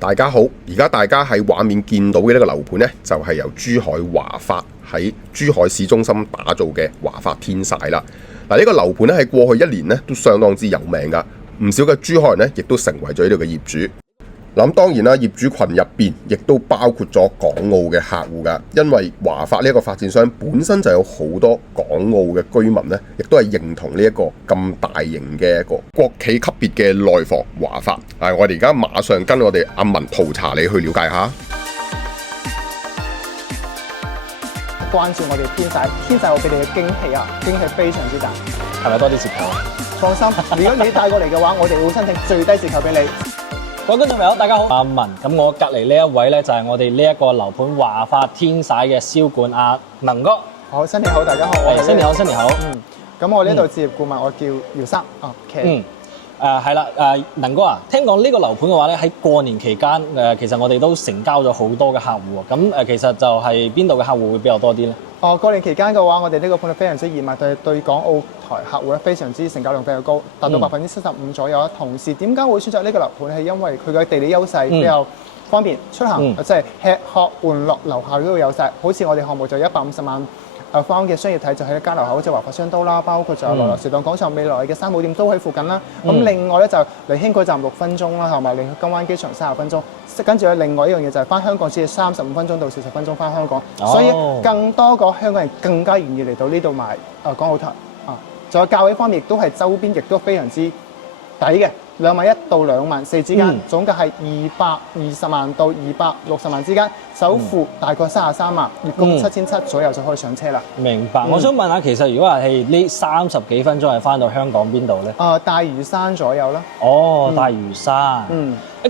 大家好，而家大家喺畫面見到嘅呢個樓盤呢，就係由珠海華發喺珠海市中心打造嘅華發天璽啦。嗱，呢個樓盤咧喺過去1年呢都相當之有名噶，唔少嘅珠海人呢亦都成為咗呢度嘅業主。咁當然啦，業主群入邊亦都包括咗港澳嘅客戶噶，因為華發呢一個發展商本身就有好多港澳嘅居民呢，亦都係認同呢一個咁大型嘅一個國企級別嘅內房華發。我哋而家馬上跟我哋阿文圖查理去了解下。關注我哋天璽，天璽會俾你嘅驚喜啊！驚喜非常之大，係咪多啲折扣啊？放心，如果你帶過嚟嘅話，我哋會申請最低折扣俾你。各位觀眾朋友，大家好，阿文。咁我隔離呢一位咧就係我哋呢一個樓盤華發天璽嘅銷冠阿能哥。好，新年好，大家好。新年好，新年好。咁我呢度置業顧問，我叫姚生。OK。係啦，能哥啊，聽講呢個樓盤嘅話咧，喺過年期間其實我哋都成交咗好多嘅客戶喎。咁其實就係邊度嘅客戶會比較多啲咧？過年期間嘅話，我哋呢個盤非常之熱賣，對港澳台客戶咧非常之成交量比較高，達到75%左右。同時點解會選擇呢個樓盤係因為佢嘅地理優勢比較方便出行，即係吃喝玩樂樓下都有晒。好似我哋項目就150萬方嘅商業體就喺街樓口，即係華發商都啦，包括就係來來時代廣場、未來嘅三寶店都喺附近啦。咁另外咧就離輕軌站6分鐘啦，同埋離金灣機場30分鐘。跟住咧，另外一樣嘢就係翻香港只係35分鐘到40分鐘翻香港，所以更多個香港人更加願意嚟到呢度買港澳台啊。仲有價位方面，亦都係周邊亦都非常之抵嘅，2.1到2.4之間，總價係220萬到260萬之間，首付大概33萬，月供7700左右就可以上車啦。明白。我想問下，其實如果係呢30幾分鐘係翻到香港邊度咧？大嶼山左右啦。大嶼山。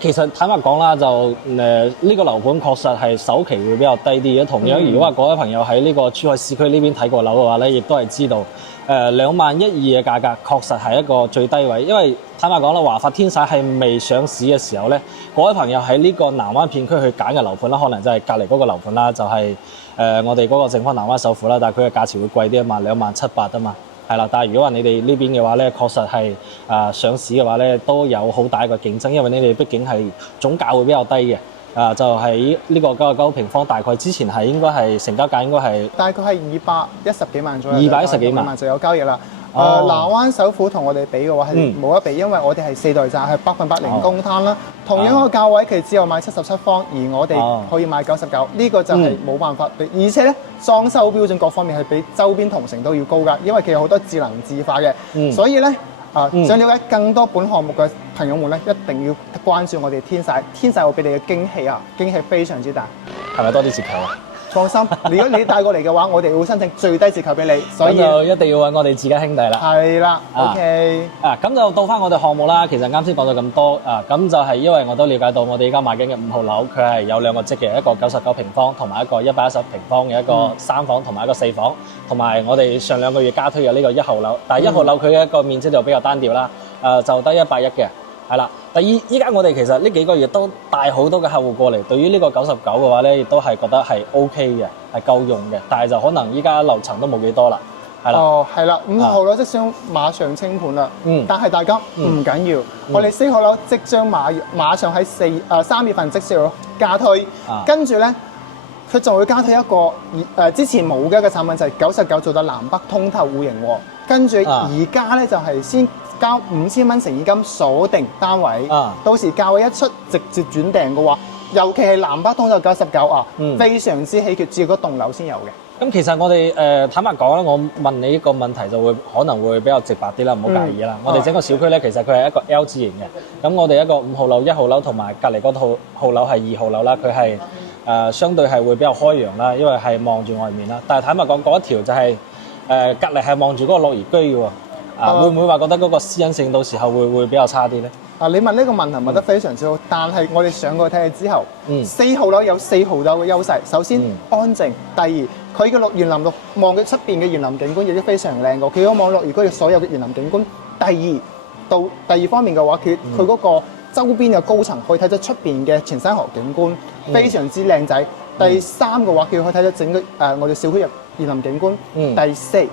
其實坦白講啦，就呢個樓盤確實係首期會比較低啲嘅。同樣，如果話各位朋友喺呢個珠海市區呢邊睇過樓嘅話咧，亦都係知道2.112嘅價格確實係一個最低位。因為坦白講啦，華發天璽係未上市嘅時候咧，各位朋友喺呢個南灣片區去揀嘅樓盤啦，可能就係隔離嗰個樓盤啦，就係我哋嗰個正方南灣首府啦，但係佢嘅價錢會貴啲啊嘛，2.780啊嘛。係啦，但係如果話你哋呢邊嘅話咧，確實係上市嘅話咧，都有好大一個競爭，因為你哋畢竟係總價會比較低嘅。就喺呢個99平方，大概之前係應該係成交價應該係大概係210幾萬左右，210幾萬就有交易啦。南灣首府同我哋比嘅話係冇得比，因為我哋係4代站，係100%零公攤啦。同樣個價位，其實只有賣77方，而我哋可以賣99，呢個就係冇辦法比。而且咧，裝修標準各方面係比周邊同城都要高㗎，因為其實有好多智能自化嘅，所以咧想了解更多本項目嘅朋友們咧，一定要關注我哋天璽，天璽會俾你嘅驚喜啊！驚喜非常之大，係咪多啲折扣啊？放心，如果你帶過嚟嘅話，我哋會申請最低折扣俾你，所以就一定要揾我哋自家兄弟啦。係啦，OK。咁就到翻我哋項目啦。其實啱先講咗咁多咁就係因為我都了解到我哋而家賣緊嘅5號樓，佢係有2個則嘅，一個99平方同埋一個110平方嘅一個3房同埋一個4房，同埋我哋上2個月加推嘅呢個1號樓。但係1號樓佢嘅一個面積就比較單調啦，就得110嘅。係啦，第二依家我哋其實呢幾個月都帶好多嘅客戶過嚟，對於呢個99嘅話咧，亦都係覺得係 OK 嘅，係夠用嘅。但係就可能依家樓層都冇幾多啦，係啦。係啦，5號樓即將馬上清盤啦。但係大家唔緊要，我哋4號樓即將馬上喺3月份即時加推，跟住咧佢仲會加推一個之前冇嘅一個產品，就係99做到南北通透戶型喎。跟住而家咧就係先交5000蚊誠意金鎖定單位，到時價位一出直接轉訂嘅話，尤其係南北通透99非常之稀缺，只要嗰棟樓先有嘅。咁其實我哋坦白講啦，我問你一個問題就會可能會比較直白啲啦，唔好介意啦。我哋整個小區咧，其實佢係一個 L 字型嘅。咁我哋一個5號樓、1號樓同埋隔離嗰套號樓係2號樓啦，佢係相對係會比較開揚啦，因為係望住外面啦。但係坦白講，嗰一條就係隔離係望住嗰個樂頤居嘅喎。會唔會話覺得嗰個私隱性到時候會比較差啲咧？你問呢個問題問得非常之好，但係我哋上過去睇之後，4號樓有4號樓嘅優勢。首先安靜，第二佢嘅園林綠望嘅出邊嘅園林景觀亦都非常靚嘅。佢個望樂頤居嘅所有嘅園林景觀。第二方面嘅話，佢嗰個周邊嘅高層可以睇到出邊嘅前山河景觀，非常之靚仔。第三嘅話，佢可以睇到整個我哋小區入園林景觀。第四，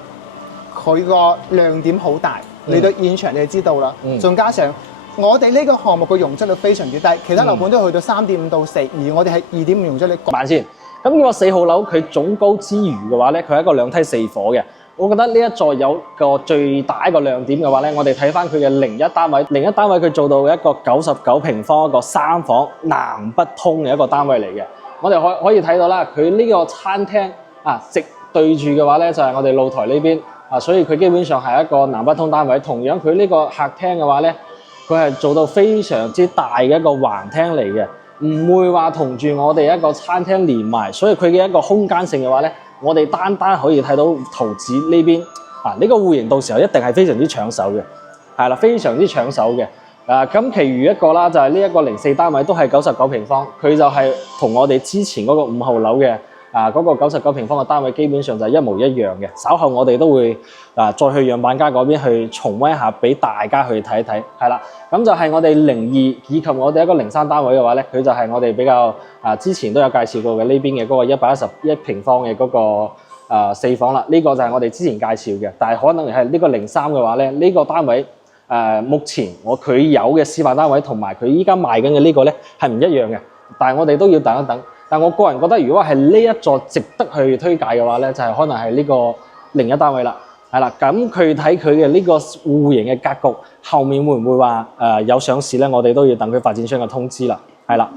佢個亮點好大，嚟到現場你就知道啦。仲加上我哋呢個項目嘅容積率非常之低，其他樓盤都去到3.5到4，而我哋係2.5容積率。慢先。咁呢個4號樓佢總高之餘嘅話咧，佢係一個2梯4伙嘅。我覺得呢一座有個最大一個亮點嘅話咧，我哋睇翻佢嘅01單位，01單位佢做到一個99平方一個3房南北通嘅一個單位嚟嘅。我哋可以睇到啦，佢呢個餐廳啊，直對住嘅話咧就係我哋露台呢邊啊，所以佢基本上係一個南北通單位。同樣佢呢個客廳嘅話咧，佢係做到非常之大嘅一個橫廳嚟嘅，唔會話同住我哋一個餐廳連埋，所以佢嘅一個空間性嘅話咧。我哋單可以睇到圖紙呢邊啊，呢個戶型到時候一定係非常之搶手嘅，係啦，非常之搶手嘅。咁其餘一個啦，就係呢一個04單位都係99平方，佢就係同我哋之前嗰個5號樓嘅嗰個99平方嘅單位基本上就係一模一樣嘅。稍後我哋都會再去樣板間嗰邊去重溫一下，俾大家去睇一睇，係啦。咁就係我哋02以及我哋一個03單位嘅話咧，佢就係我哋比較之前都有介紹過嘅呢邊嘅嗰個111平方嘅嗰個4房啦。呢個就係我哋之前介紹嘅，但係可能係呢個03嘅話咧，呢個單位目前佢有嘅示範單位同埋佢依家賣緊嘅呢個咧係唔一樣嘅，但係我哋都要等一等。但我個人覺得，如果係呢一座值得去推介嘅話咧，就係可能係呢個01單位啦。係啦，咁佢睇佢嘅呢個戶型嘅格局，後面會唔會話有上市咧？我哋都要等佢發展商嘅通知啦。係啦，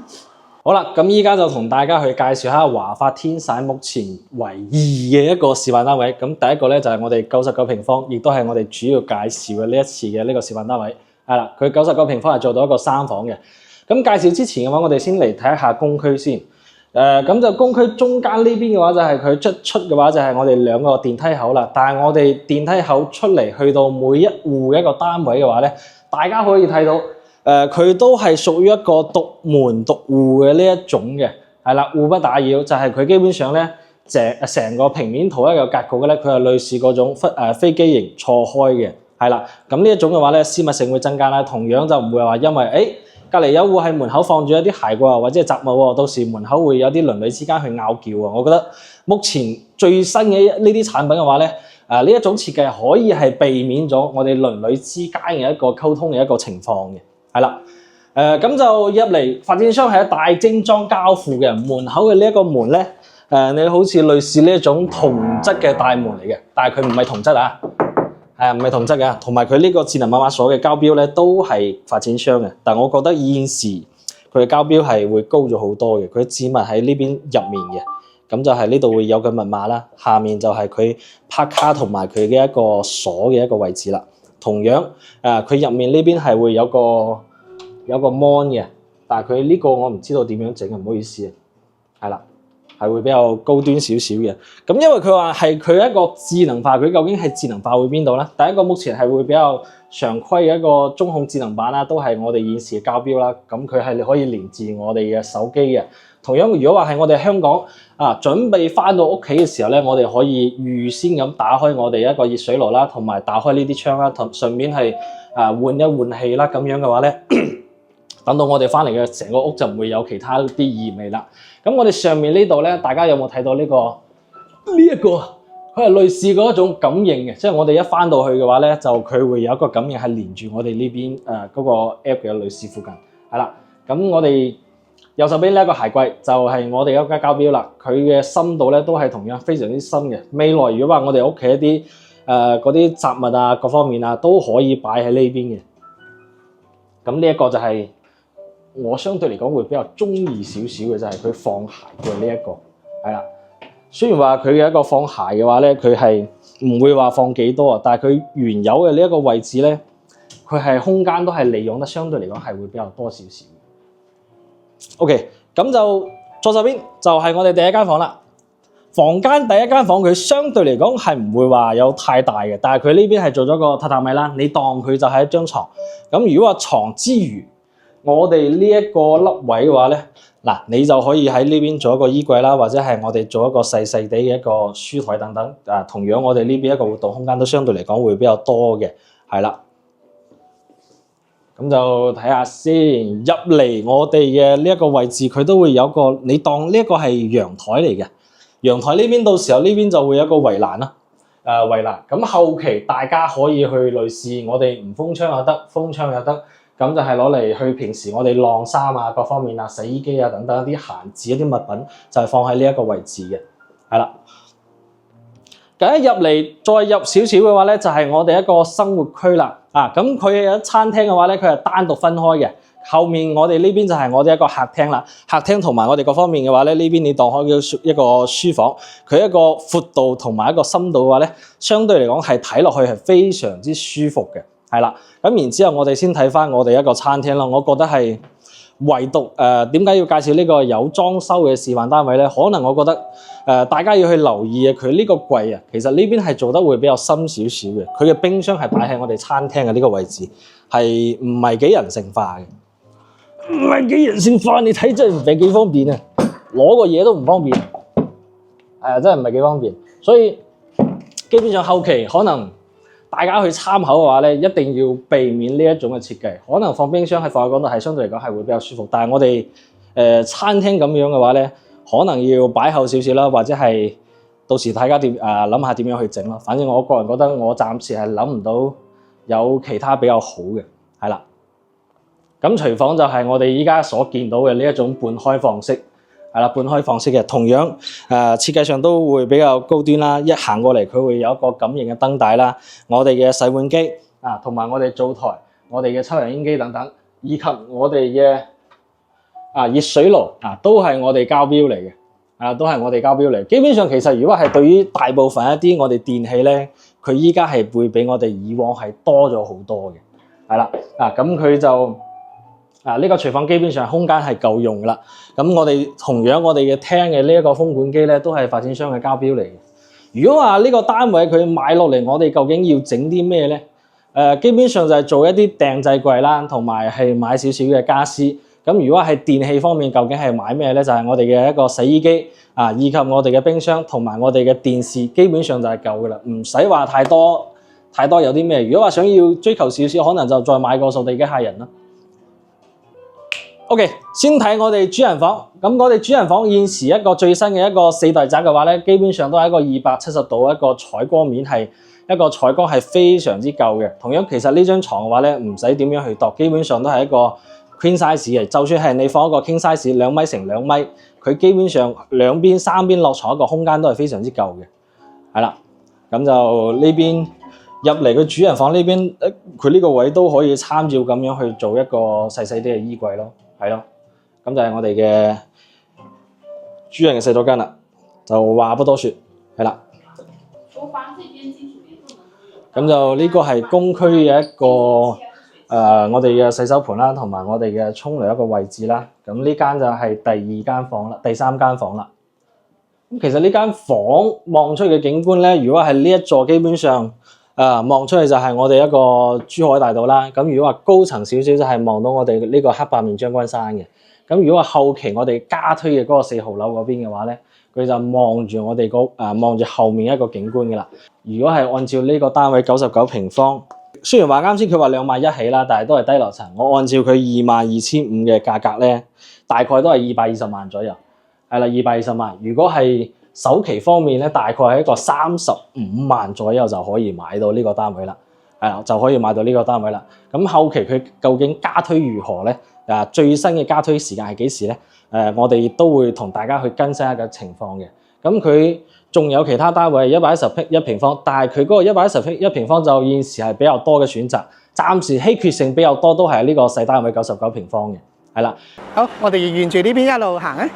好啦，咁依家就同大家去介紹下華發天璽目前唯二嘅一個示範單位。咁第一個咧就係我哋99平方，亦都係我哋主要介紹嘅呢一次嘅呢個示範單位。係啦，佢99平方係做到一個3房嘅。咁介紹之前嘅話，我哋先嚟睇一下公區先。咁就公區中間呢邊嘅話就係佢出嘅話就係我哋2個電梯口啦，但係我哋電梯口出嚟去到每一戶一個單位嘅話咧，大家可以睇到佢都係屬於一個獨門獨戶嘅呢一種嘅，係啦，互不打擾，就係佢基本上咧成個平面圖一個格局嘅咧，佢係類似嗰種飛機型錯開嘅，係啦，咁呢一種嘅話咧，私密性會增加啦，同樣就唔會話因為隔離有戶喺門口放住一啲鞋櫃或者係雜物喎，到時門口會有啲鄰里之間去拗撬啊！我覺得目前最新嘅呢啲產品嘅話咧，呢一種設計可以係避免咗我哋鄰里之間嘅一個溝通嘅一個情況嘅，係啦。咁就入嚟發展商係一大精裝交付嘅門口嘅呢一個門咧，你好似類似呢一種銅質嘅大門嚟嘅，但係佢唔係銅質啊。唔係銅質嘅，同埋佢呢個智能密碼鎖嘅交標咧都係發展商嘅，但我覺得現時佢嘅交標係會高咗好多嘅，佢指紋喺呢邊入面嘅，咁就係呢度會有個密碼啦，下面就係佢拍卡同埋佢嘅一個鎖嘅一個位置啦。同樣佢入面呢邊係會有個 mon 嘅，但係佢呢個我唔知道點樣整，唔好意思，係啦。係會比較高端少少嘅，咁因為佢話係佢一個智能化，佢究竟係智能化會邊度咧？第一個目前係會比較常規嘅一個中控智能板啦，都係我哋現時嘅交標啦。咁佢係可以連接我哋嘅手機嘅。同樣，如果話係我哋香港準備翻到屋企嘅時候咧，我哋可以預先咁打開我哋一個熱水爐啦，同埋打開呢啲窗啦，同順便係換一換氣啦。咁樣嘅話咧。等到我哋翻嚟嘅成個屋就唔會有其他啲異味啦。咁我哋上面呢度咧，大家有冇睇到呢一個？佢係類似嗰一種感應嘅，即係我哋一翻到去嘅話咧，就佢會有一個感應係連住我哋呢邊嗰個 app 嘅女士附近。係啦，咁我哋右手邊呢一個鞋櫃就係我哋一間交標啦。佢嘅深度咧都係同樣非常之深嘅。未來如果話我哋屋企一啲嗰啲雜物啊各方面啊都可以擺喺呢邊嘅。咁呢一個就係、我相對嚟講會比較中意少少嘅就係佢放鞋嘅呢一個，係啦。雖然話佢嘅一個放鞋嘅話咧，佢係唔會話放幾多啊，但係佢原有嘅呢一個位置咧，佢係空間都係利用得相對嚟講係會比較多少少。OK， 咁就左手邊就係我哋第一間房啦。房間第一間房佢相對嚟講係唔會話有太大嘅，但係佢呢邊係做咗個榻榻米啦，你當佢就係一張床。咁如果話床之餘，我哋呢一個粒位嘅話咧，嗱你就可以喺呢邊做一個衣櫃啦，或者係我哋做一個細細地嘅一個書台等等。同樣我哋呢邊一個活動空間都相對嚟講會比較多嘅，係啦。咁就睇下先，入嚟我哋嘅呢一個位置，佢都會有個，你當呢一個係陽台嚟嘅。陽台呢邊到時候呢邊就會有一個圍欄啦，圍欄。咁後期大家可以去類似我哋唔封窗又得，封窗又得。咁就係攞嚟去平時我哋晾衫啊、各方面啊、洗衣機啊等等一啲閒置一啲物品，就係放喺呢一個位置嘅，係啦。咁一入嚟再入少少嘅話咧，就係我哋一個生活區啦。咁佢有餐廳嘅話咧，佢係單獨分開嘅。後面我哋呢邊就係我哋一個客廳啦。客廳同埋我哋各方面嘅話咧，呢邊你當開一個書房，佢一個闊度同埋一個深度嘅話咧，相對嚟講係睇落去係非常之舒服嘅，係啦。咁然之後我哋先睇翻我哋一個餐廳啦。我覺得係唯獨點解要介紹呢個有裝修嘅示範單位咧？可能我覺得大家要去留意啊，佢呢個櫃啊，其實呢邊係做得會比較深少少嘅。佢嘅冰箱係擺喺我哋餐廳嘅呢個位置，係唔係幾人性化嘅？唔係幾人性化，你睇真係唔係幾方便啊！攞個嘢都唔方便，真係唔係幾方便。所以基本上後期可能大家去參考嘅話咧，一定要避免呢一種嘅設計。可能放冰箱喺放喺嗰度係相對嚟講係會比較舒服，但係我哋餐廳咁樣嘅話咧，可能要擺後少少啦，或者係到時大家諗下點樣去整咯。反正我個人覺得我暫時係諗唔到有其他比較好嘅，係啦。咁廚房就係我哋依家所見到嘅呢一種半開放式，係啦，半開放式嘅，同樣設計上都會比較高端啦。一行過嚟佢會有一個感應嘅燈帶啦，我哋嘅洗碗機同埋我哋灶台、我哋嘅抽油煙機等等，以及我哋嘅熱水爐都係我哋交標嚟嘅，都係我哋交標嚟。基本上其實如果係對於大部分一啲我哋電器咧，佢依家係會比我哋以往係多咗好多嘅，係啦，咁佢就。呢個廚房基本上空間係夠用噶啦，咁我哋同樣我哋嘅廳嘅呢一個風管機咧，都係發展商嘅交標嚟嘅。如果話呢個單位佢買落嚟，我哋究竟要整啲咩咧？基本上就係做一啲訂製櫃啦，同埋係買少少嘅家私。咁如果係電器方面，究竟係買咩咧？就係我哋嘅一個洗衣機以及我哋嘅冰箱同埋我哋嘅電視，基本上就係夠噶啦，唔使話太多有啲咩。如果話想要追求少少，可能就再買個掃地機械人啦。OK， 先睇我哋主人房。咁我哋主人房現時一個最新嘅一個4大宅嘅話咧，基本上都係一個270度一個採光面，係一個採光係非常之夠嘅。同樣其實呢張床嘅話咧，唔使點樣去度，基本上都係一個 queen size 嘅。就算係你放一個 king size 2米乘2米，佢基本上兩邊三邊落床一個空間都係非常之夠嘅。係啦，咁就呢邊入嚟嘅主人房呢邊，佢呢個位都可以參照咁樣去做一個細細啲嘅衣櫃咯。係咯，咁就係我哋嘅主人嘅洗手間啦，就話不多說，係啦。咁就呢個係公區嘅一個我哋嘅洗手盆啦，同埋我哋嘅沖涼一個位置啦。咁呢間就係第2間房啦，第3間房啦。咁其實呢間房望出去嘅景觀咧，如果係呢一座基本上望出去就係我哋一個珠海大道啦。咁如果話高層少少就係望到我哋呢個黑白面將軍山嘅。咁如果話後期我哋加推嘅嗰個4號樓嗰邊嘅話咧，佢就望住我哋望住後面一個景觀嘅啦。如果係按照呢個單位99平方，雖然話啱先佢話2萬1起啦，但係都係低樓層。我按照佢22,500嘅價格咧，大概都係220萬左右。係啦，220萬。如果係首期方面咧，大概係一個35萬左右就可以買到呢個單位啦，係啦，就可以買到呢個單位啦。咁後期佢究竟加推如何咧？最新嘅加推時間係幾時咧？我哋亦都會同大家去更新一個情況嘅。咁佢仲有其他單位110一平方，但係佢嗰個110一平方就現時係比較多嘅選擇，暫時稀缺性比較多都係呢個細單位99平方嘅，係啦。好，我哋沿住呢邊一路行啊。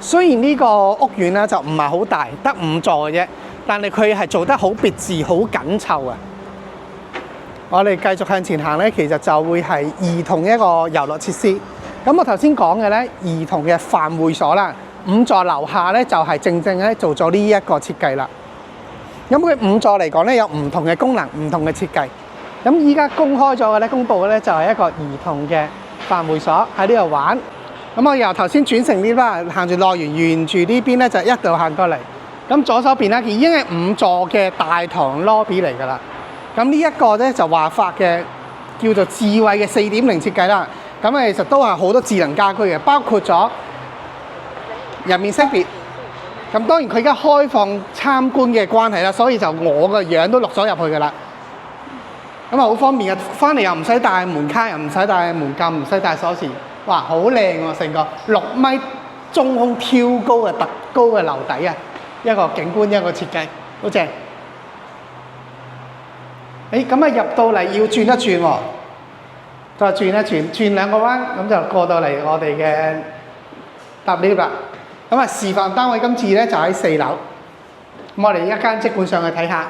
雖然呢個屋苑咧就唔係好大，得5座嘅啫，但係佢係做得好別緻、好緊湊啊！我哋繼續向前行咧，其實就會係兒童一個遊樂設施。咁我頭先講嘅咧，兒童嘅飯會所啦，5座樓下咧就係正正咧做咗呢一個設計啦。咁佢5座嚟講咧有唔同嘅功能、唔同嘅設計。咁依家公開咗嘅咧、公佈嘅咧就係一個兒童嘅飯會所喺呢度玩。咁我由頭先轉乘呢啦，行住樂園，沿住呢邊咧就一路行過嚟。咁左手邊咧已經係5座嘅大堂 lobby 嚟㗎啦。咁呢一個咧就華發嘅叫做智慧嘅4.0設計啦。咁其實都係好多智能家居嘅，包括咗人面識別。咁當然佢而家開放參觀嘅關係啦，所以就我個樣都錄咗入去㗎啦。咁啊好方便嘅，翻嚟又唔使帶門卡，又唔使帶門禁，唔使帶鎖匙，哇好靚喎！成個6米中空挑高嘅特高嘅樓底啊，一個景觀一個設計，好正。咁啊入到嚟要轉一轉喎，再轉一轉，轉2個彎，咁就過到嚟我哋嘅搭 lift 啦。咁啊示範單位今次咧就喺4樓，咁我哋一間即管上去睇下。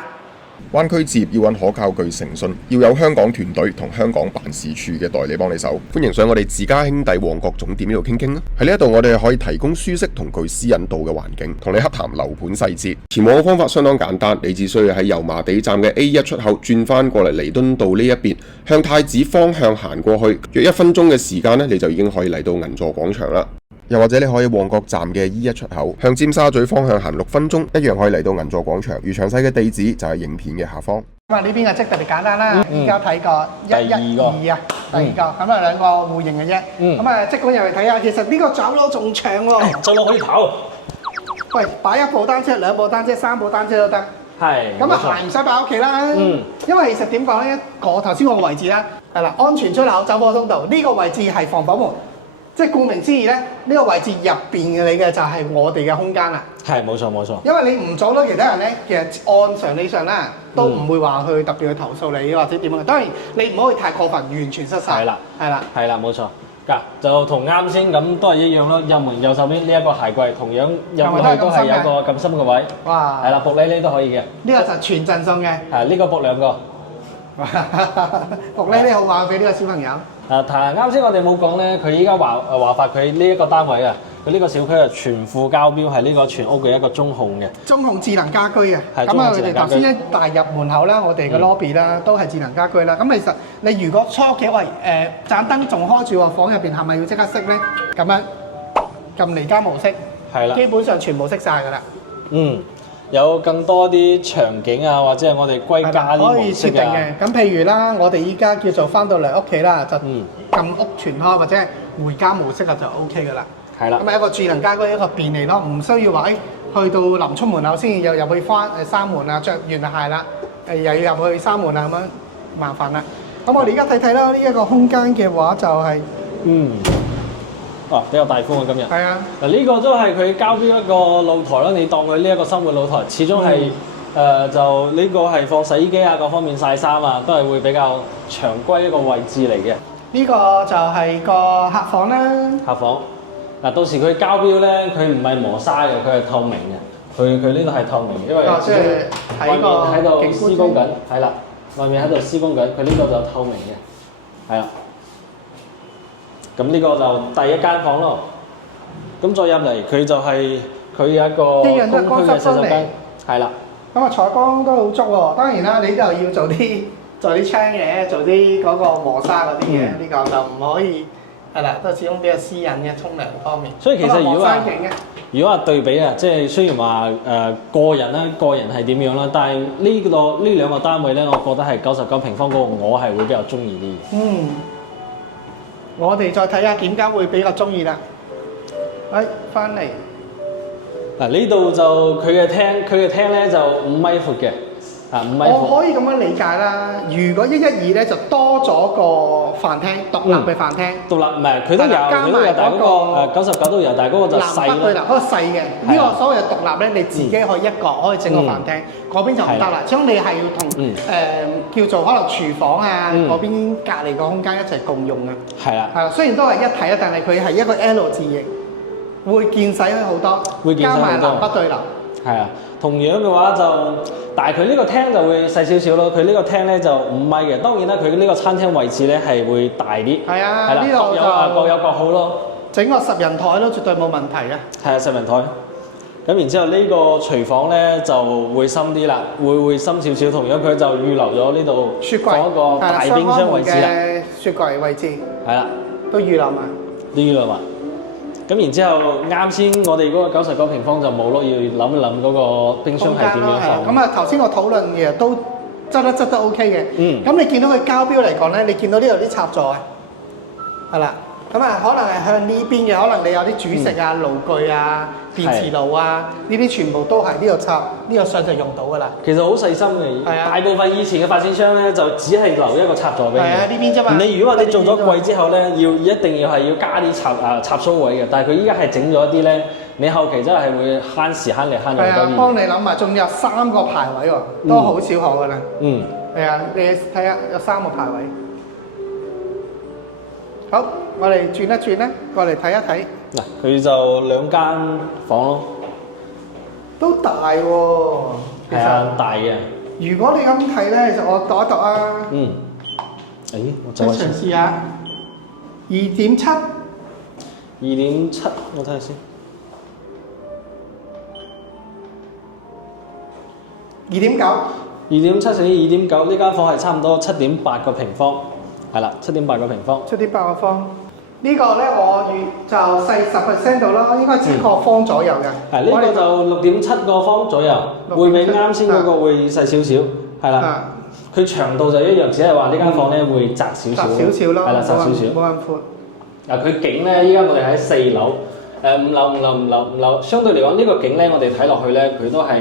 灣區置業要揾可靠具誠信，要有香港團隊同香港辦事處嘅代理幫你手。歡迎上我哋自家兄弟旺角總店呢度傾傾啦。喺呢一度我哋可以提供舒適同具私隱度嘅環境，同你洽談樓盤細節。前往嘅方法相當簡單，你只需要喺油麻地站嘅 A1 出口轉翻過嚟彌敦道呢一邊，向太子方向行過去，約1分鐘嘅時間呢，你就已經可以嚟到銀座廣場啦。又或者你可以旺角站嘅 E1 出口向尖沙咀方向行6分鐘，一樣可以嚟到銀座廣場。詳細嘅地址就係影片嘅下方。咁啊呢邊嘅即特別簡單啦，依家睇過112啊，第二個咁啊2個互認嘅啫。咁啊即管入去睇下，其實呢個走廊仲長喎，走廊可以跑。喂，擺1部單車、2部單車、3部單車都得。係。咁啊鞋唔使擺屋企啦。因為其實點講咧，頭先個位置啦，係啦，安全出口走火通道呢個位置係防火門。即係顧名思義咧，呢個位置入邊嘅你嘅就係我哋嘅空間啦。係，冇錯冇錯。因為你唔阻到其他人咧，其實按常理上啦，都唔會話去特別去投訴你或者點樣。當然你唔可以太過分，完全失晒。係啦，係啦，係啦，冇錯。嗱，就同啱先咁都係一樣咯。入門右手邊呢一個鞋櫃，同樣入去都係有個咁深嘅位。哇！係啦，薄呢都可以嘅。呢個就全贈送嘅。係呢個薄2個。薄呢好玩俾呢個小朋友。啱先我哋冇講咧，佢依家話發佢呢一個單位啊，佢呢個小區啊全副交標係呢個全屋嘅一個中控嘅。中控智能家居啊，咁啊佢哋頭先一大入門口啦，我哋嘅 lobby 啦都係智能家居啦。咁其實你如果初期喂盞燈仲開住喎，房入邊係咪要即刻熄咧？咁樣撳離家模式，係啦，基本上全部熄晒㗎啦。有更多啲場景啊，或者係我哋歸家啲模式可以設定嘅。咁譬如啦，我哋依家叫做翻到嚟屋企啦，就撳屋全開或者係回家模式啊，就 O K 噶啦。係啦。咁啊一個智能家居一個便利咯，唔需要話去到臨出門口先又入去閂門啊，着完鞋啦，又要入去閂門啊咁樣麻煩啦。咁我哋而家睇睇啦，呢一個空間嘅話就係比較大風啊今日。係啊。嗱呢個都係佢交標一個露台啦，你當佢呢一個生活露台，始終係就呢個係放洗衣機啊，各方面曬衫啊，都係會比較常規一個位置嚟嘅。呢個就係個客房啦。客房嗱，到時佢交標咧，佢唔係磨砂嘅，佢係透明嘅。佢呢度係透明嘅，因為即係外面喺度施工緊，係啦，外面喺度施工緊，佢呢個就透明嘅，係啦。咁呢個就第一間房咯。咁再入嚟，佢就係佢有一個公區嘅洗手間，係啦。咁啊採光都好足喎。當然啦，你就要做啲窗嘅，做啲嗰個磨砂嗰啲嘅，呢個就唔可以係啦，都始終比較私隱嘅沖涼方面。所以其實如果話對比啊，即係雖然話個人係點樣啦，但係呢兩個單位咧，我覺得係99平方嗰個，我係會比較中意啲。我哋再睇下點解會比較中意啦。翻嚟嗱呢度就佢嘅廳咧就5米闊嘅，5米闊。我可以咁樣理解啦。如果112咧就多咗個飯廳，獨立嘅飯廳。獨立唔係佢都有，但係嗰個99都有，但係嗰個就細啦。嗰個細嘅，呢個所謂嘅獨立咧，你自己可以一個可以整個飯廳，嗰邊就唔得啦。始終你係要同叫做可能廚房啊嗰邊隔離個空間一齊共用啊。係啦。係啦，雖然都係一體啊，但係佢係一個 L 字形。會見使好多，加埋南北對流。係啊，同樣嘅話就，但係佢呢個廳就會細少少咯。佢呢個廳咧就5米嘅，當然啦，佢呢個餐廳位置咧係會大啲。係啊，呢度就各有各好咯。整個10人台都絕對冇問題嘅。係啊，10人台。咁然之後呢個廚房咧就會深啲啦，會深少少。同樣佢就預留咗呢度放一個大冰箱位置啦。雪櫃位置。係啦，都預留埋。都預留埋。咁然之後，啱先我哋嗰個99平方就冇咯，要諗一諗嗰個冰箱係點樣放。咁啊，頭先我討論嘅都執得 OK 嘅。咁你見到佢交標嚟講咧，你見到呢度啲插座啊，係啦，咁啊，可能係向呢邊嘅，可能你有啲煮食啊、爐具啊、電磁爐啊，呢啲全部都係呢度插，呢個上就用到噶啦。其實好細心嘅，係啊大部分以前嘅發展商咧就只係留一個插座俾你。係啊，呢邊啫嘛。你如果話你做咗櫃之後咧，一定要加啲插蘇位嘅，但係佢依家係整咗一啲咧，你後期真係會慳時慳力慳咗好多啲。幫你諗埋，仲有3個排位喎，都好少可噶啦。嗯。係啊，你睇下有3個排位。好，我哋轉一轉咧，過嚟睇一睇。嗱，佢就2間房咯。都大喎。係啊，大嘅。如果你咁睇咧，其實我度一度啊。嗯。我再嘗試下。2.7。2.7，我睇下先。2.9。2.7乘以2.9，呢間房係差唔多7.8個平方，係啦，7.8個平方。7.8個方。呢個咧我預就細10% 度啦，應該7個方左右嘅。係呢個就6.7個方左右，會比啱先嗰個會細少少，係啦。佢長度就一樣，只係話呢間房咧會窄少少。窄少少咯，係啦，窄少少。冇咁闊。佢景咧，依家我哋喺4樓，5樓，相對嚟講呢個景咧，我哋睇落去咧，佢都係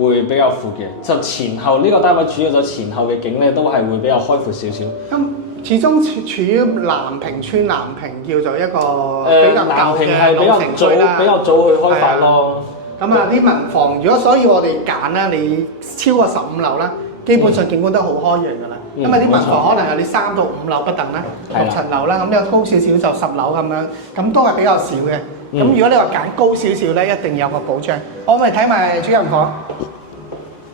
會比較闊嘅。就前後呢個單位主要就前後嘅景咧，都係會比較開闊少少。咁始終處於南屏村，南屏叫做一個比較舊嘅老城區啦，比較早去開發咯。咁啊啲民房，如果所以我哋揀啦，你超過15樓啦，基本上景觀都好開揚㗎啦。因為啲民房可能有啲3到5樓不等啦，6層樓啦，咁有高少少就10樓咁樣，咁都係比較少嘅。咁如果你話揀高少少咧，一定有個保障。我咪睇埋主人房。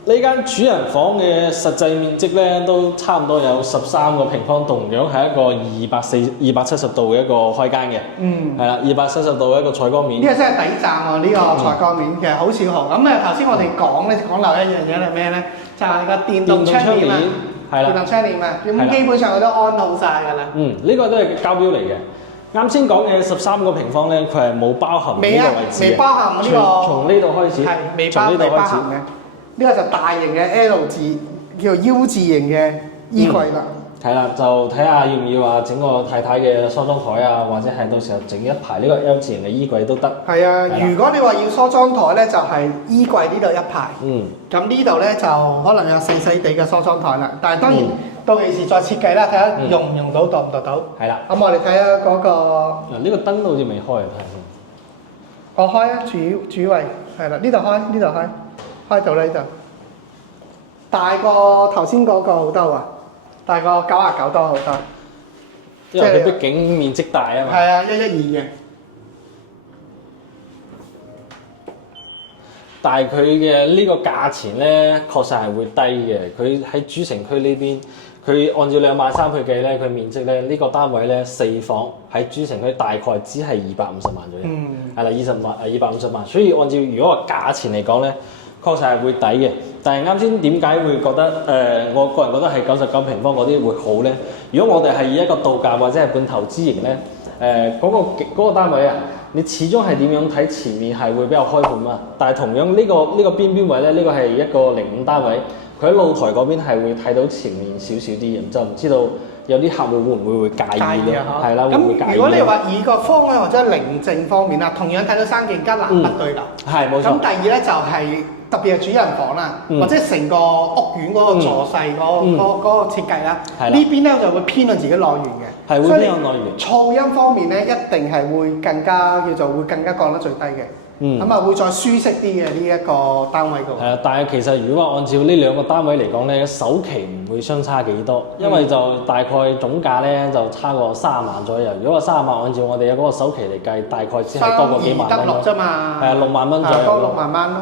呢間主人房嘅實際面積咧，都差唔多有13個平方，同樣係一個270度嘅一個開間嘅。係啦，270度嘅一個採光面。呢個真係抵讚喎！呢個採光面其實好少可。咁啊頭先我哋講咧講漏一樣嘢係咩咧？就係個電動窗簾啊，電動窗簾啊，咁基本上佢都安好晒㗎啦。呢個都係交標嚟嘅。啱先講嘅13個平方咧，佢係冇包含呢個位置嘅。未包含呢個。從呢度開始。係未包含嘅。呢個就大型嘅 L 字，叫做 U 字型嘅衣櫃啦。係啦，就睇下要唔要話整個太太嘅梳妝台啊，或者係到時候整一排呢個 L 字型嘅衣櫃都得。係啊，如果你話要梳妝台咧，就係衣櫃呢度一排。咁呢度咧就可能有細細地嘅梳妝台啦。但係當然到期時再設計啦，睇下用唔用到，度唔度到。係啦。咁我哋睇下嗰個。嗱，呢個燈好似未開啊，睇下先。我開啊，主位係啦，呢度開，呢度開。開到呢度，大過頭先嗰個好多啊，大過99多好多。因為佢畢竟面積大啊嘛。係啊，112嘅。但係佢嘅呢個價錢咧，確實係會低嘅。佢喺主城區呢邊，佢按照23000去計咧，佢面積咧呢個單位咧4房喺主城區大概只係250萬左右。係啦，250萬。所以按照如果話價錢嚟講咧，確實係會抵嘅，但係啱先點解會覺得我個人覺得係99平方嗰啲會好咧？如果我哋係以一個度假或者係半投資型咧，嗰個單位啊，你始終係點樣睇前面係會比較開闊嘛。但係同樣呢個邊位咧，呢個係一個05單位，佢喺露台嗰邊係會睇到前面少少啲嘅，就唔知道有啲客戶會唔會介意咧？係啦，會唔會介意？咁如果你話以個方向或者寧靜方面啦，同樣睇到3件間南北對流。係冇錯。咁第二咧就係。特別係主人房啦，或者成個屋苑嗰個座勢嗰個設計啦，呢邊咧就會偏向自己內園嘅，係會偏向內園。噪音方面咧，一定係會更加降得最低嘅，咁啊會再舒適啲嘅呢一個單位度。係啊，但係其實如果話按照呢2個單位嚟講咧，首期唔會相差幾多，因為就大概總價咧就差過30萬左右。如果話30萬按照我哋嘅嗰個首期嚟計，大概只係多過幾萬蚊咯。得6啫嘛。係啊，6萬蚊左右。多6萬蚊咯。